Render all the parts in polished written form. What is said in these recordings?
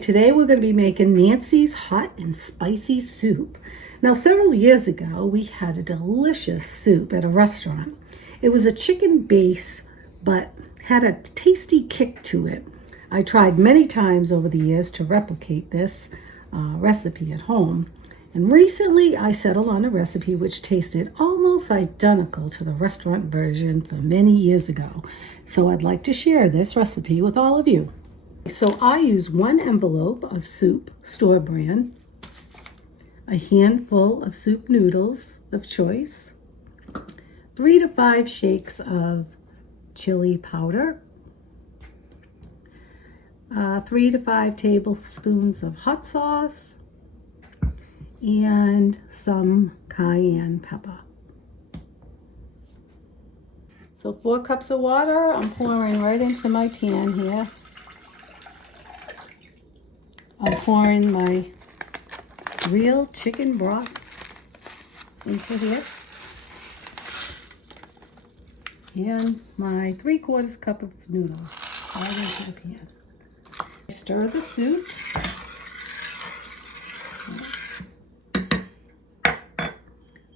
Today we're going to be making Nancy's hot and spicy soup. Now, several years ago, we had a delicious soup at a restaurant. It was a chicken base, but had a tasty kick to it. I tried many times over the years to replicate this recipe at home. And recently I settled on a recipe which tasted almost identical to the restaurant version from many years ago. So I'd like to share this recipe with all of you. So I use 1 envelope of soup, store brand, a handful of soup noodles of choice, 3 to 5 shakes of chili powder, 3 to 5 tablespoons of hot sauce, and some cayenne pepper. So 4 cups of water I'm pouring right into my pan here. I'm pouring my real chicken broth into here. And my 3/4 cup of noodles right into the pan. Stir the soup.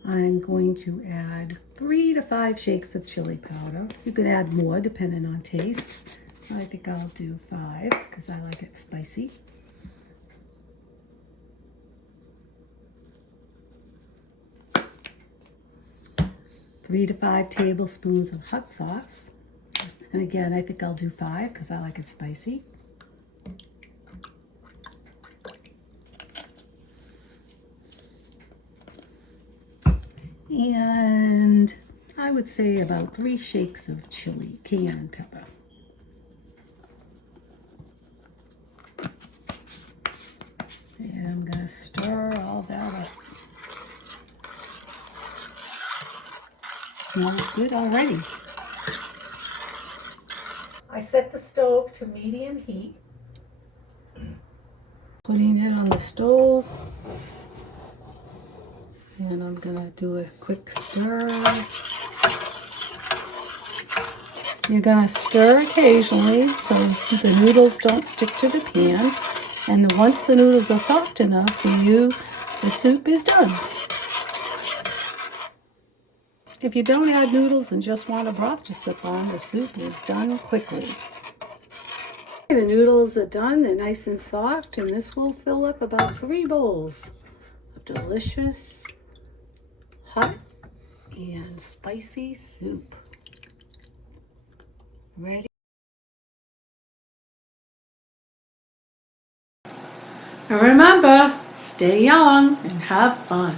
I'm going to add 3 to 5 shakes of chili powder. You can add more depending on taste. I think I'll do 5 because I like it spicy. 3 to 5 tablespoons of hot sauce. And again, I think I'll do 5 because I like it spicy. And I would say about 3 shakes of chili, cayenne pepper. And I'm going to stir all that up. Smells good already. I set the stove to medium heat. Putting it on the stove. And I'm going to do a quick stir. You're going to stir occasionally so the noodles don't stick to the pan. And once the noodles are soft enough for you, the soup is done. If you don't add noodles and just want a broth to sip on, the soup is done quickly. The noodles are done, they're nice and soft, and this will fill up about 3 bowls of delicious, hot, and spicy soup. Ready? And remember, stay young and have fun.